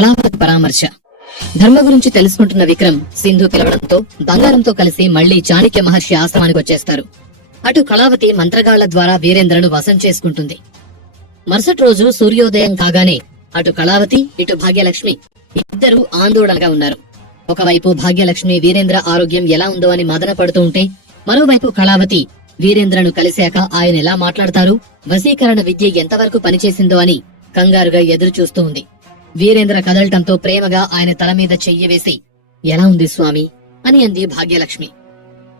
కళావతి పరామర్శ. ధర్మ గురించి తెలుసుకుంటున్న విక్రమ్ సింధు పిలవడంతో బంగారంతో కలిసి మళ్లీ చాణక్య మహర్షి ఆశ్రమానికి వచ్చేస్తారు. అటు కళావతి మంత్రగాళ్ల ద్వారా వీరేంద్రను వశం చేసుకుంటుంది. మరుసటి రోజు సూర్యోదయం కాగానే అటు కళావతి ఇటు భాగ్యలక్ష్మి ఇద్దరూ ఆందోళనగా ఉన్నారు. ఒకవైపు భాగ్యలక్ష్మి వీరేంద్ర ఆరోగ్యం ఎలా ఉందో అని మదన పడుతూ ఉంటే, మరోవైపు కళావతి వీరేంద్రను కలిశాక ఆయన ఎలా మాట్లాడతారు, వశీకరణ విద్య ఎంతవరకు పనిచేసిందో అని కంగారుగా ఎదురు చూస్తూ ఉంది. వీరేంద్ర కదలటంతో ప్రేమగా ఆయన తల మీద చెయ్యి వేసి, ఎలా ఉంది స్వామి అని అంది భాగ్యలక్ష్మి.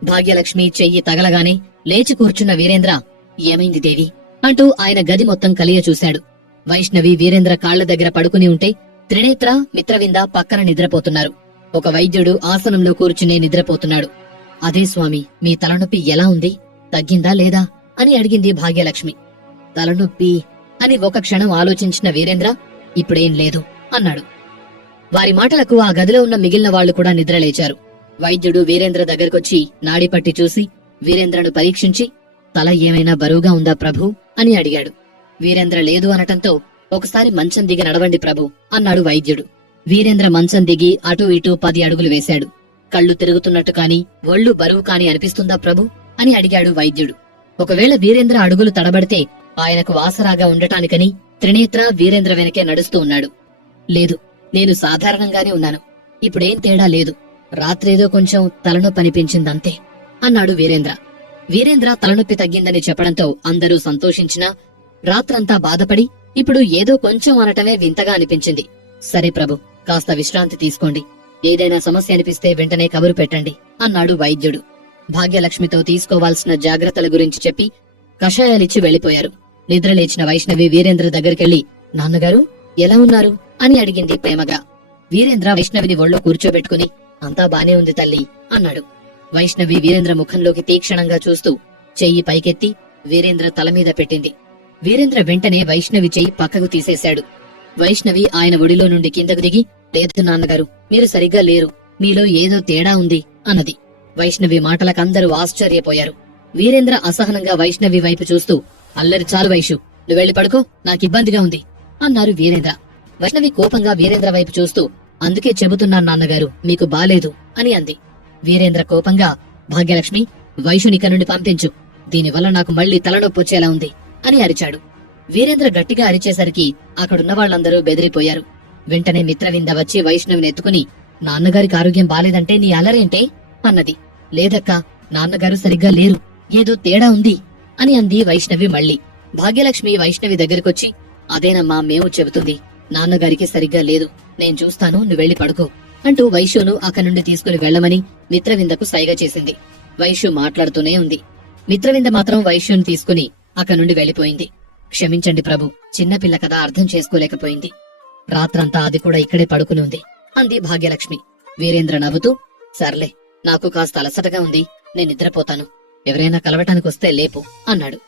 భాగ్యలక్ష్మి చెయ్యి తగలగానే లేచి కూర్చున్న వీరేంద్ర, ఏమైంది దేవి అంటూ ఆయన గది మొత్తం కలియ చూశాడు. వైష్ణవి వీరేంద్ర కాళ్ల దగ్గర పడుకుని ఉంటే త్రినేత్ర, మిత్రవింద పక్కన నిద్రపోతున్నారు. ఒక వైద్యుడు ఆసనంలో కూర్చునే నిద్రపోతున్నాడు. అదే స్వామి, మీ తలనొప్పి ఎలా ఉంది, తగ్గిందా లేదా అని అడిగింది భాగ్యలక్ష్మి. తలనొప్పి అని ఒక క్షణం ఆలోచించిన వీరేంద్ర, ఇప్పుడేం లేదు అన్నాడు. వారి మాటలకు ఆ గదిలో ఉన్న మిగిలిన వాళ్లు కూడా నిద్రలేచారు. వైద్యుడు వీరేంద్ర దగ్గరకొచ్చి నాడిపట్టి చూసి వీరేంద్రను పరీక్షించి, తల ఏమైనా బరువుగా ఉందా ప్రభు అని అడిగాడు. వీరేంద్ర లేదు అనటంతో, ఒకసారి మంచం దిగి నడవండి ప్రభు అన్నాడు వైద్యుడు. వీరేంద్ర మంచం దిగి అటూ ఇటూ 10 అడుగులు వేశాడు. కళ్ళు తిరుగుతున్నట్టు కాని ఒళ్ళు బరువు కాని అనిపిస్తుందా ప్రభు అని అడిగాడు వైద్యుడు. ఒకవేళ వీరేంద్ర అడుగులు తడబడితే ఆయనకు వాసరాగా ఉండటానికని త్రినేత్ర వీరేంద్ర వెనకే నడుస్తూ ఉన్నాడు. లేదు, నేను సాధారణంగానే ఉన్నాను, ఇప్పుడేం తేడా లేదు, రాత్రేదో కొంచెం తలనొప్పి అనిపించిందంతే అన్నాడు వీరేంద్ర. వీరేంద్ర తలనొప్పి తగ్గిందని చెప్పడంతో అందరూ సంతోషించినా రాత్రంతా బాధపడి ఇప్పుడు ఏదో కొంచెం అనటమే వింతగా అనిపించింది. సరే ప్రభు, కాస్త విశ్రాంతి తీసుకోండి, ఏదైనా సమస్య అనిపిస్తే వెంటనే కబురు పెట్టండి అన్నాడు వైద్యుడు. భాగ్యలక్ష్మితో తీసుకోవాల్సిన జాగ్రత్తల గురించి చెప్పి కషాయాలిచ్చి వెళ్లిపోయారు. నిద్రలేచిన వైష్ణవి వీరేంద్ర దగ్గరికెళ్లి, నాన్నగారు ఎలా ఉన్నారు అని అడిగింది ప్రేమగా. వీరేంద్ర వైష్ణవిని ఒళ్ళో కూర్చోబెట్టుకుని, అంతా బానే ఉంది తల్లి అన్నాడు. వైష్ణవి వీరేంద్ర ముఖంలోకి తీక్షణంగా చూస్తూ చెయ్యి పైకెత్తి వీరేంద్ర తలమీద పెట్టింది. వీరేంద్ర వెంటనే వైష్ణవి చెయ్యి పక్కకు తీసేశాడు. వైష్ణవి ఆయన ఒడిలో నుండి కిందకు దిగి, లేదు నాన్నగారు, మీరు సరిగ్గా లేరు, మీలో ఏదో తేడా ఉంది అన్నది. వైష్ణవి మాటలకందరూ ఆశ్చర్యపోయారు. వీరేంద్ర అసహనంగా వైష్ణవి వైపు చూస్తూ, అల్లరి చాలు వైషు, నువ్వెళ్లి పడుకో, నాకిబ్బందిగా ఉంది అన్నారు వీరేంద్ర. వైష్ణవి కోపంగా వీరేంద్ర వైపు చూస్తూ, అందుకే చెబుతున్నాను నాన్నగారు, మీకు బాలేదు అని అంది. వీరేంద్ర కోపంగా, భాగ్యలక్ష్మి, వైషునిక నుండి పంపించు, దీనివల్ల నాకు మళ్లీ తలనొప్పొచ్చేలా ఉంది అని అరిచాడు. వీరేంద్ర గట్టిగా అరిచేసరికి అక్కడున్న వాళ్లందరూ బెదిరిపోయారు. వెంటనే మిత్రవింద వచ్చి వైష్ణవిని ఎత్తుకుని, నాన్నగారికి ఆరోగ్యం బాలేదంటే నీ అలరేంటే అన్నది. లేదక్కా, నాన్నగారు సరిగ్గా లేరు, ఏదో తేడా ఉంది అని అంది వైష్ణవి మళ్లీ. భాగ్యలక్ష్మి వైష్ణవి దగ్గరకొచ్చి, అదేనమ్మా మేము చెబుతుంది, నాన్నగారికి సరిగ్గా లేదు, నేను చూస్తాను, నువ్వెళ్లి పడుకో అంటూ వైశ్యును అక్కడి నుండి తీసుకుని వెళ్లమని మిత్రవిందకు సైగ చేసింది. వైశ్యు మాట్లాడుతూనే ఉంది. మిత్రవింద మాత్రం వైశ్యుని తీసుకుని అక్కడి నుండి వెళ్లిపోయింది. క్షమించండి ప్రభు, చిన్నపిల్ల కదా, అర్థం చేసుకోలేకపోయింది, రాత్రంతా అది కూడా ఇక్కడే పడుకుని ఉంది అంది భాగ్యలక్ష్మి. వీరేంద్ర నవ్వుతూ, సర్లే, నాకు కాస్త అలసటగా ఉంది, నేను నిద్రపోతాను, ఎవరైనా కలవటానికొస్తే లేపు అన్నాడు.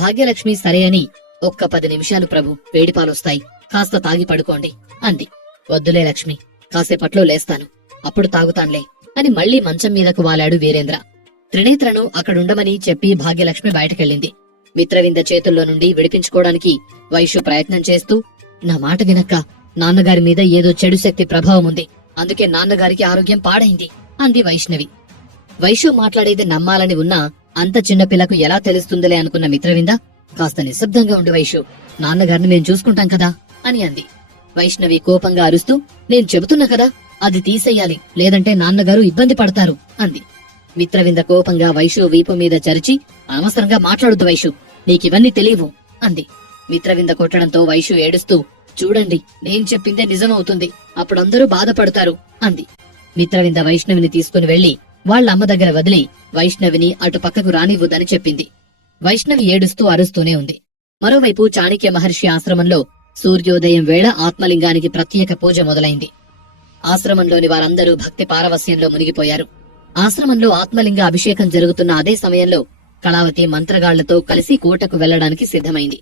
భాగ్యలక్ష్మి సరే అని, ఒక్క 10 నిమిషాలు ప్రభు, వేడిపాలొస్తాయి, కాస్త తాగి పడుకోండి అంది. వద్దులే లక్ష్మి, కాసేపట్లో లేస్తాను, అప్పుడు తాగుతాన్లే అని మళ్లీ మంచం మీదకు వాలాడు వీరేంద్ర. త్రినేత్రను అక్కడుండమని చెప్పి భాగ్యలక్ష్మి బయటకెళ్ళింది. మిత్రవింద చేతుల్లో నుండి విడిపించుకోవడానికి వైశ్యు ప్రయత్నం చేస్తూ, నా మాట వినక్క, నాన్నగారి మీద ఏదో చెడు శక్తి ప్రభావం ఉంది, అందుకే నాన్నగారికి ఆరోగ్యం పాడైంది అంది వైష్ణవి. వైశ్యు మాట్లాడేది నమ్మాలని ఉన్నా అంత చిన్నపిల్లకు ఎలా తెలుస్తుందిలే అనుకున్న మిత్రవింద, కాస్త నిశ్శబ్దంగా ఉండి వైశ్యు, నాన్నగారిని మేం చూసుకుంటాం కదా అని అంది. వైష్ణవి కోపంగా అరుస్తూ, నేను చెబుతున్నా కదా, అది తీసేయాలి, లేదంటే నాన్నగారు ఇబ్బంది పడతారు అంది. మిత్రవింద కోపంగా వైశ్యు వీపు మీద చరిచి, అనవసరంగా మాట్లాడొద్దు వైశ్యు, నీకివన్నీ తెలియవు అంది. మిత్రవింద కొట్టడంతో వైశ్యు ఏడుస్తూ, చూడండి, నేను చెప్పిందే నిజమవుతుంది, అప్పుడందరూ బాధపడతారు అంది. మిత్రవింద వైష్ణవిని తీసుకుని వెళ్లి వాళ్ళ అమ్మ దగ్గర వదిలి వైష్ణవిని అటు పక్కకు రానివ్వదని చెప్పింది. వైష్ణవి ఏడుస్తూ అరుస్తూనే ఉంది. మరోవైపు చాణక్య మహర్షి ఆశ్రమంలో సూర్యోదయం వేళ ఆత్మలింగానికి ప్రత్యేక పూజ మొదలైంది. ఆశ్రమంలోని వారందరూ భక్తి పారవస్యంలో మునిగిపోయారు. ఆశ్రమంలో ఆత్మలింగ అభిషేకం జరుగుతున్న అదే సమయంలో కళావతి మంత్రగాళ్లతో కలిసి కోటకు వెళ్లడానికి సిద్ధమైంది.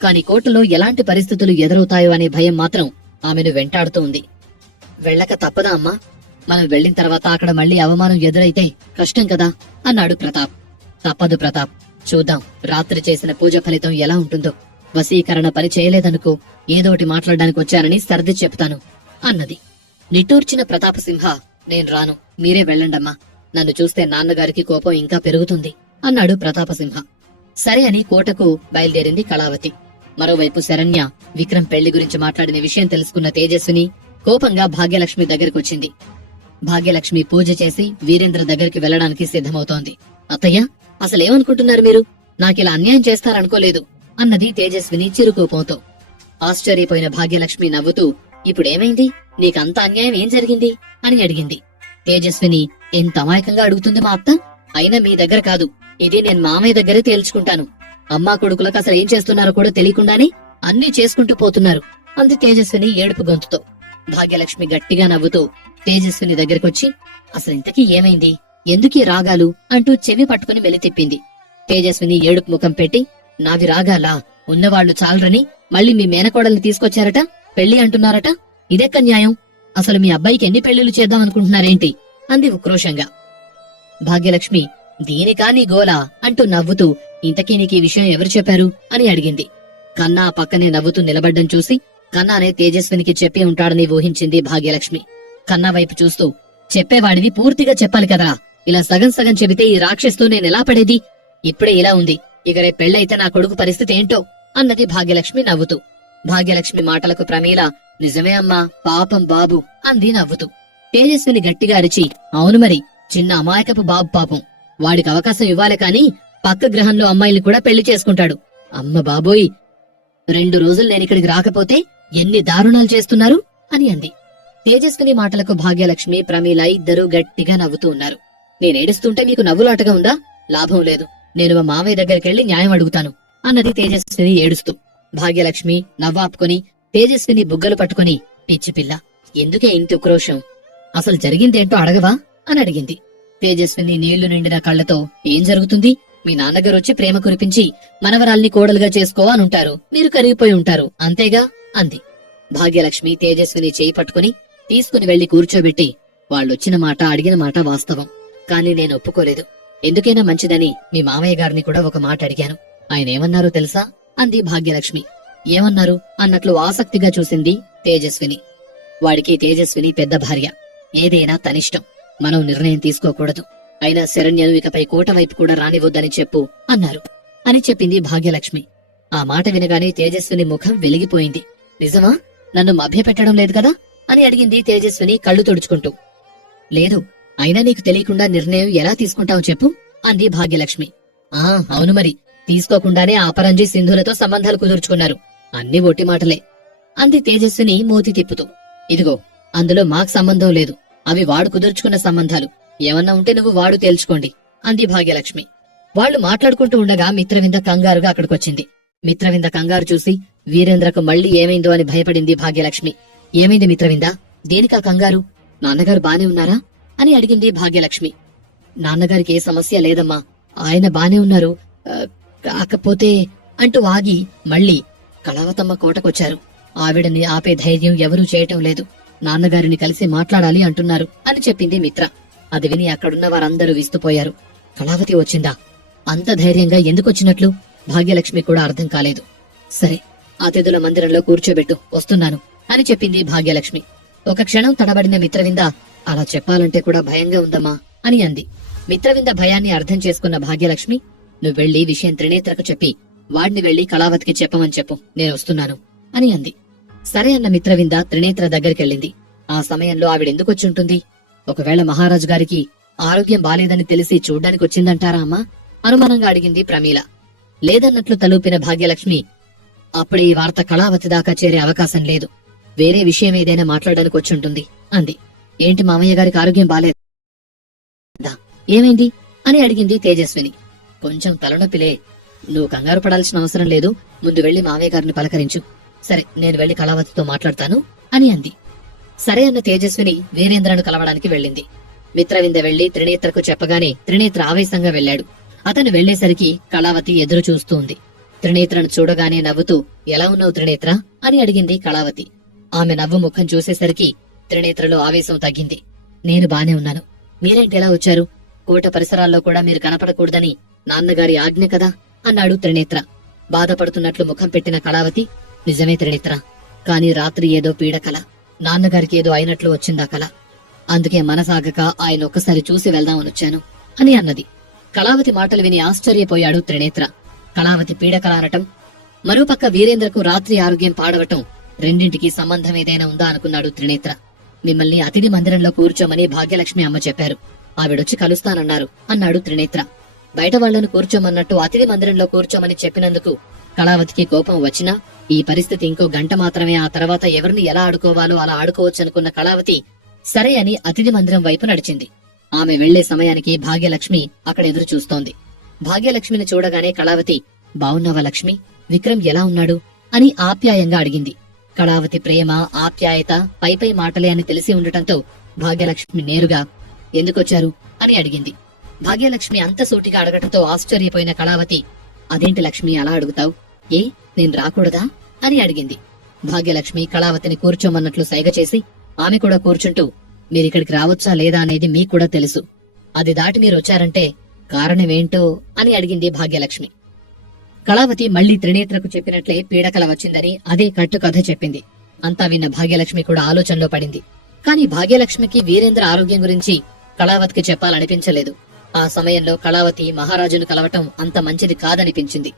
కాని కోటలో ఎలాంటి పరిస్థితులు ఎదురవుతాయో అనే భయం మాత్రం ఆమెను వెంటాడుతూ ఉంది. వెళ్ళక తప్పదా అమ్మా, మనం వెళ్లిన తర్వాత అక్కడ మళ్లీ అవమానం ఎదురైతే కష్టం కదా అన్నాడు ప్రతాప్. తప్పదు ప్రతాప్, చూద్దాం, రాత్రి చేసిన పూజ ఫలితం ఎలా ఉంటుందో. వశీకరణ పని చేయలేదనుకో, ఏదోటి మాట్లాడడానికి వచ్చానని సర్ది చెప్తాను అన్నది. నిట్టూర్చిన ప్రతాపసింహ, నేను రాను, మీరే వెళ్ళండమ్మా. నన్ను చూస్తే నాన్నగారికి కోపం ఇంకా పెరుగుతుంది అన్నాడు ప్రతాపసింహ. సరే అని కోటకు బయలుదేరింది కళావతి. మరోవైపు శరణ్య విక్రమ్ పెళ్లి గురించి మాట్లాడిన విషయం తెలుసుకున్న తేజస్విని కోపంగా భాగ్యలక్ష్మి దగ్గరకొచ్చింది. భాగ్యలక్ష్మి పూజ చేసి వీరేంద్ర దగ్గరికి వెళ్లడానికి సిద్ధమవుతోంది. అత్తయ్య, అసలేమనుకుంటున్నారు మీరు? నాకిలా అన్యాయం చేస్తారనుకోలేదు అన్నది తేజస్విని చిరుకోపంతో. ఆశ్చర్యపోయిన భాగ్యలక్ష్మి నవ్వుతూ, ఇప్పుడేమైంది? నీకంత అన్యాయం ఏం జరిగింది అని అడిగింది. తేజస్విని ఎంత అమాయకంగా అడుగుతుంది మా అత్త. అయినా మీ దగ్గర కాదు, ఇది నేను మామయ్య దగ్గరే తేల్చుకుంటాను. అమ్మా కొడుకులకు అసలు ఏం చేస్తున్నారో కూడా తెలియకుండానే అన్నీ చేసుకుంటూ పోతున్నారు అంది తేజస్విని ఏడుపు గొంతుతో. భాగ్యలక్ష్మి గట్టిగా నవ్వుతూ తేజస్విని దగ్గరకొచ్చి, అసలు ఇంతకీ ఏమైంది, ఎందుకీ రాగాలు అంటూ చెవి పట్టుకుని మెలితిప్పింది. తేజస్విని ఏడుపు ముఖం పెట్టి, నావి రాగాలా? ఉన్నవాళ్లు చాలరని మళ్ళీ మీ మేనకోడల్ని తీసుకొచ్చారట, పెళ్లి అంటున్నారట. ఇదెక్క న్యాయం? అసలు మీ అబ్బాయికి ఎన్ని పెళ్లిళ్లు చేద్దామనుకుంటున్నారేంటి అంది ఉక్రోషంగా. భాగ్యలక్ష్మి, దీనికా నీ గోలా అంటూ నవ్వుతూ, ఇంతకీ నీకీ విషయం ఎవరు చెప్పారు అని అడిగింది. కన్నా పక్కనే నవ్వుతూ నిలబడ్డం చూసి కన్నానే తేజస్వినికి చెప్పి ఉంటాడని ఊహించింది భాగ్యలక్ష్మి. కన్నా వైపు చూస్తూ, చెప్పేవాడివి పూర్తిగా చెప్పాలి కదరా, ఇలా సగం సగం చెబితే ఈ రాక్షసుతో నేనెలా పడేది? ఇప్పుడే ఇలా ఉంది, ఇక రేపు పెళ్ళైతే నా కొడుకు పరిస్థితి ఏంటో అన్నది భాగ్యలక్ష్మి నవ్వుతూ. భాగ్యలక్ష్మి మాటలకు ప్రమీల, నిజమే అమ్మా, పాపం బాబు అంది నవ్వుతూ. తేజస్విని గట్టిగా అరిచి, అవును మరి, చిన్న అమాయకపు బాబు పాపం, వాడికి అవకాశం ఇవ్వాలి కాని పక్క గ్రహంలో అమ్మాయిల్ని కూడా పెళ్లి చేసుకుంటాడు. అమ్మ బాబోయ్, 2 రోజులు నేనిక్కడికి రాకపోతే ఎన్ని దారుణాలు చేస్తున్నారు అని అంది. తేజస్విని మాటలకు భాగ్యలక్ష్మి, ప్రమీల ఇద్దరూ గట్టిగా నవ్వుతూ ఉన్నారు. నేనేడుస్తుంటే మీకు నవ్వులాటగా ఉందా? లాభం లేదు, నేను మా మామయ్య దగ్గరికెళ్లి న్యాయం అడుగుతాను అన్నది తేజస్విని ఏడుస్తూ. భాగ్యలక్ష్మి నవ్వాపుకొని తేజస్విని బుగ్గలు పట్టుకుని, పిచ్చి పిల్ల, ఎందుకే ఇంత ఉక్రోషం? అసలు జరిగిందేంటో అడగవా అని అడిగింది. తేజస్విని నీళ్లు నిండిన కళ్లతో, ఏం జరుగుతుంది? మీ నాన్నగారు వచ్చి ప్రేమ కురిపించి మనవరాల్ని కోడలుగా చేసుకో అనుంటారు, మీరు కరిగిపోయి ఉంటారు, అంతేగా అంది. భాగ్యలక్ష్మి తేజస్విని చేయి పట్టుకుని తీసుకుని వెళ్లి కూర్చోబెట్టి, వాళ్ళొచ్చిన మాట అడిగిన మాట వాస్తవం, కాని నేను ఒప్పుకోలేదు. ఎందుకైనా మంచిదని మీ మామయ్య గారిని కూడా ఒక మాట అడిగాను. ఆయన ఏమన్నారో తెలుసా అంది భాగ్యలక్ష్మి. ఏమన్నారు అన్నట్లు ఆసక్తిగా చూసింది తేజస్విని. వాడికి తేజస్విని పెద్ద భార్య, ఏదైనా తనిష్టం, మనం నిర్ణయం తీసుకోకూడదు. అయినా శరణ్యను ఇకపై కోట వైపు కూడా రానివద్దని చెప్పు అన్నారు అని చెప్పింది భాగ్యలక్ష్మి. ఆ మాట వినగానే తేజస్విని ముఖం వెలిగిపోయింది. నిజమా? నన్ను మభ్యపెట్టడం లేదు కదా అని అడిగింది తేజస్విని కళ్ళు తుడుచుకుంటూ. లేదు, అయినా నీకు తెలియకుండా నిర్ణయం ఎలా తీసుకుంటావు చెప్పు అంది భాగ్యలక్ష్మి. అవును మరి, తీసుకోకుండానే అపరంజి సింధులతో సంబంధాలు కుదుర్చుకున్నారు, అన్ని ఒట్టి మాటలే అంది తేజస్విని మూతి తిప్పుతూ. ఇదిగో, అందులో మాకు సంబంధం లేదు, అవి వాడు కుదుర్చుకున్న సంబంధాలు, ఏమన్నా ఉంటే నువ్వు వాడు తేల్చుకోండి అంది భాగ్యలక్ష్మి. వాళ్లు మాట్లాడుకుంటూ ఉండగా మిత్రవింద కంగారుగా అక్కడికొచ్చింది. మిత్రవింద కంగారు చూసి వీరేంద్రకు మళ్లీ ఏమైందో అని భయపడింది భాగ్యలక్ష్మి. ఏమైంది మిత్రవింద, దేనికా కంగారు? నాన్నగారు బానే ఉన్నారా అని అడిగింది భాగ్యలక్ష్మి. నాన్నగారికి ఏ సమస్య లేదమ్మా, ఆయన బానే ఉన్నారు, కాకపోతే అంటూ ఆగి మళ్లీ, కళావతమ్మ కోటకొచ్చారు, ఆవిడని ఆపే ధైర్యం ఎవరూ చేయటం లేదు, నాన్నగారిని కలిసి మాట్లాడాలి అంటున్నారు అని చెప్పింది మిత్ర. అది విని అక్కడున్న వారందరూ విస్తుపోయారు. కళావతి వచ్చిందా? అంత ధైర్యంగా ఎందుకొచ్చినట్లు భాగ్యలక్ష్మి కూడా అర్థం కాలేదు. సరే, అతిథుల మందిరంలో కూర్చోబెట్టు, వస్తున్నాను అని చెప్పింది భాగ్యలక్ష్మి. ఒక క్షణం తడబడిన మిత్రవింద, అలా చెప్పాలంటే కూడా భయంగా ఉందమ్మా అని అంది. మిత్రవింద భయాన్ని అర్థం చేసుకున్న భాగ్యలక్ష్మి, నువ్వెళ్లి విషయం త్రినేత్రకు చెప్పి వాడిని వెళ్లి కళావతికి చెప్పమని చెప్పు, నేను వస్తున్నాను అని అంది. సరే అన్న మిత్రవింద త్రినేత్ర దగ్గరికెళ్ళింది. ఆ సమయంలో ఆవిడెందుకొచ్చుంటుంది? ఒకవేళ మహారాజు గారికి ఆరోగ్యం బాలేదని తెలిసి చూడ్డానికి వచ్చిందంటారా అమ్మా? అనుమానంగా అడిగింది ప్రమీల. లేదన్నట్లు తలూపిన భాగ్యలక్ష్మి, అప్పుడే ఈ వార్త కళావతి దాకా చేరే అవకాశం లేదు, వేరే విషయం ఏదైనా మాట్లాడడానికి వచ్చుంటుంది అంది. ఏంటి, మామయ్య గారికి ఆరోగ్యం బాలేదా? ఏమైంది అని అడిగింది తేజస్విని. కొంచెం తలనొప్పిలే, నువ్వు కంగారు పడాల్సిన అవసరం లేదు, ముందు వెళ్లి మామయ్య గారిని పలకరించు. సరే, నేను వెళ్లి కళావతితో మాట్లాడతాను అని అంది. సరే అన్న తేజస్విని వీరేంద్రను కలవడానికి వెళ్ళింది. మిత్రవింద వెళ్లి త్రినేత్రకు చెప్పగానే త్రినేత్ర ఆవేశంగా వెళ్లాడు. అతను వెళ్లేసరికి కళావతి ఎదురు చూస్తూ ఉంది. త్రినేత్రను చూడగానే నవ్వుతూ, ఎలా ఉన్నావు త్రినేత్ర అని అడిగింది కళావతి. ఆమె నవ్వు ముఖం చూసేసరికి త్రినేత్రలో ఆవేశం తగ్గింది. నేను బానే ఉన్నాను, మీరేంటెలా వచ్చారు? కోట పరిసరాల్లో కూడా మీరు కనపడకూడదని నాన్నగారి ఆజ్ఞ కదా అన్నాడు త్రినేత్ర. బాధపడుతున్నట్లు ముఖం పెట్టిన కళావతి, నిజమే త్రినేత్ర, కాని రాత్రి ఏదో పీడకల, నాన్నగారికి ఏదో అయినట్లు వచ్చిందా కల. అందుకే మనసాగక ఆయన ఒక్కసారి చూసి వెళ్దామనొచ్చాను అని అన్నది. కళావతి మాటలు విని ఆశ్చర్యపోయాడు త్రినేత్ర. కళావతి పీడకల అనటం, మరోపక్క వీరేంద్రకు రాత్రి ఆరోగ్యం పాడవటం, రెండింటికి సంబంధం ఏదైనా ఉందా అనుకున్నాడు త్రినేత్ర. మిమ్మల్ని అతిథి మందిరంలో కూర్చోమని భాగ్యలక్ష్మి అమ్మ చెప్పారు. ఆవిడొచ్చి కలుస్తానన్నారు అన్నాడు త్రినేత్ర. బయట వాళ్లను కూర్చోమన్నట్టు అతిథి మందిరంలో కూర్చోమని చెప్పినందుకు కళావతికి కోపం వచ్చినా, ఈ పరిస్థితి ఇంకో గంట మాత్రమే, ఆ తర్వాత ఎవరిని ఎలా ఆడుకోవాలో అలా ఆడుకోవచ్చనుకున్న కళావతి సరే అని అతిథి మందిరం వైపు నడిచింది. ఆమె వెళ్లే సమయానికి భాగ్యలక్ష్మి అక్కడ ఎదురు చూస్తోంది. భాగ్యలక్ష్మిని చూడగానే కళావతి, బావున్నావా లక్ష్మి, విక్రమ్ ఎలా ఉన్నాడు అని ఆప్యాయంగా అడిగింది. కళావతి ప్రేమ, ఆప్యాయత పైపై మాటలే అని తెలిసి ఉండటంతో భాగ్యలక్ష్మి నేరుగా ఎందుకొచ్చారు అని అడిగింది. భాగ్యలక్ష్మి అంత సూటిగా అడగటంతో ఆశ్చర్యపోయిన కళావతి, అదేంటి లక్ష్మి అలా అడుగుతావు, ఏ నేను రాకూడదా అని అడిగింది. భాగ్యలక్ష్మి కళావతిని కూర్చోమన్నట్లు సైగ చేసి ఆమె కూడా కూర్చుంటూ, మీరిక్కడికి రావచ్చా లేదా అనేది మీకు కూడా తెలుసు, అది దాటి మీరొచ్చారంటే కారణమేంటో అని అడిగింది భాగ్యలక్ష్మి. కళావతి మళ్లీ త్రినేత్రకు చెప్పినట్లే పీడకల వచ్చిందని అదే కట్టుకథ చెప్పింది. అంతా విన్న భాగ్యలక్ష్మి కూడా ఆలోచనలో పడింది. కాని భాగ్యలక్ష్మికి వీరేంద్ర ఆరోగ్యం గురించి కళావతికి చెప్పాలనిపించలేదు. ఆ సమయంలో కళావతి మహారాజును కలవటం అంత మంచిది కాదనిపించింది.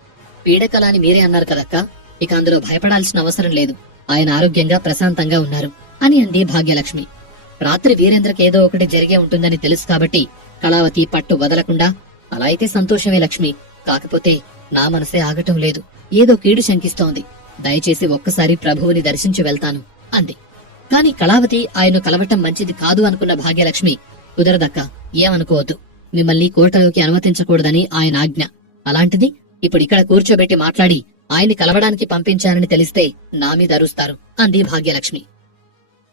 పీడకల అని మీరే అన్నారు కదక్కా, ఇక అందులో భయపడాల్సిన అవసరం లేదు, ఆయన ఆరోగ్యంగా ప్రశాంతంగా ఉన్నారు అని అంది భాగ్యలక్ష్మి. రాత్రి వీరేంద్రకి ఏదో ఒకటి జరిగే ఉంటుందని తెలుసు కాబట్టి కళావతి పట్టు వదలకుండా, అలా అయితే సంతోషమే లక్ష్మి, కాకపోతే నా మనసే ఆగటం లేదు, ఏదో కీడు శంకిస్తోంది, దయచేసి ఒక్కసారి ప్రభువుని దర్శించి వెళ్తాను అంది. కాని కళావతి ఆయన కలవటం మంచిది కాదు అనుకున్న భాగ్యలక్ష్మి, కుదరదక్క, ఏమనుకోవద్దు, మిమ్మల్ని కోటలోకి అనుమతించకూడదని ఆయన ఆజ్ఞ, అలాంటిది ఇప్పుడు ఇక్కడ కూర్చోబెట్టి మాట్లాడి ఆయన్ని కలవడానికి పంపించారని తెలిస్తే నా మీద అరుస్తారు అంది భాగ్యలక్ష్మి.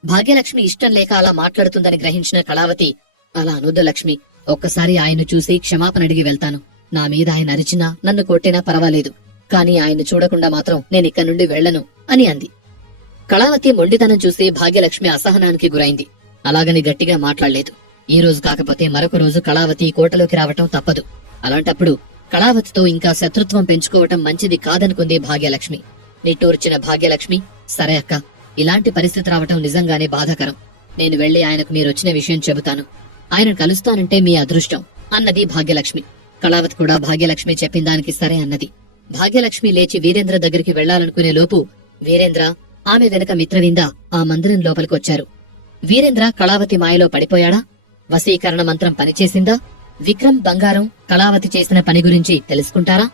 భాగ్యలక్ష్మి ఇష్టం లేక అలా మాట్లాడుతుందని గ్రహించిన కళావతి, అలా అనొద్దు లక్ష్మి, ఒక్కసారి ఆయన్ను చూసి క్షమాపణ అడిగి వెళ్తాను, నా మీద ఆయన అరిచినా నన్ను కొట్టినా పర్వాలేదు, కాని ఆయన్ను చూడకుండా మాత్రం నేనిక్కడి నుండి వెళ్లను అని అంది. కళావతి మొండితనం చూసి భాగ్యలక్ష్మి అసహనానికి గురైంది. అలాగని గట్టిగా మాట్లాడలేదు. ఈ రోజు కాకపోతే మరొక రోజు కళావతి కోటలోకి రావటం తప్పదు. అలాంటప్పుడు కళావతితో ఇంకా శత్రుత్వం పెంచుకోవటం మంచిది కాదనుకుంది భాగ్యలక్ష్మి. నిట్టూర్చిన భాగ్యలక్ష్మి, సరే అక్క, ఇలాంటి పరిస్థితి రావటం నిజంగానే బాధాకరం, నేను వెళ్లి ఆయనకు మీరొచ్చిన విషయం చెబుతాను, ఆయనను కలుస్తానంటే మీ అదృష్టం అన్నది భాగ్యలక్ష్మి. కళావతి కూడా భాగ్యలక్ష్మి చెప్పిన దానికి సరే అన్నది. భాగ్యలక్ష్మి లేచి వీరేంద్ర దగ్గరికి వెళ్లాలనుకునే లోపు వీరేంద్ర, ఆమె వెనక మిత్రవింద ఆ మందిరం లోపలికొచ్చారు. వీరేంద్ర కళావతి మాయలో పడిపోయాడా? వశీకరణ మంత్రం పనిచేసిందా? విక్రమ్, బంగారం కళావతి చేసిన పని గురించి తెలుసుకుంటారా?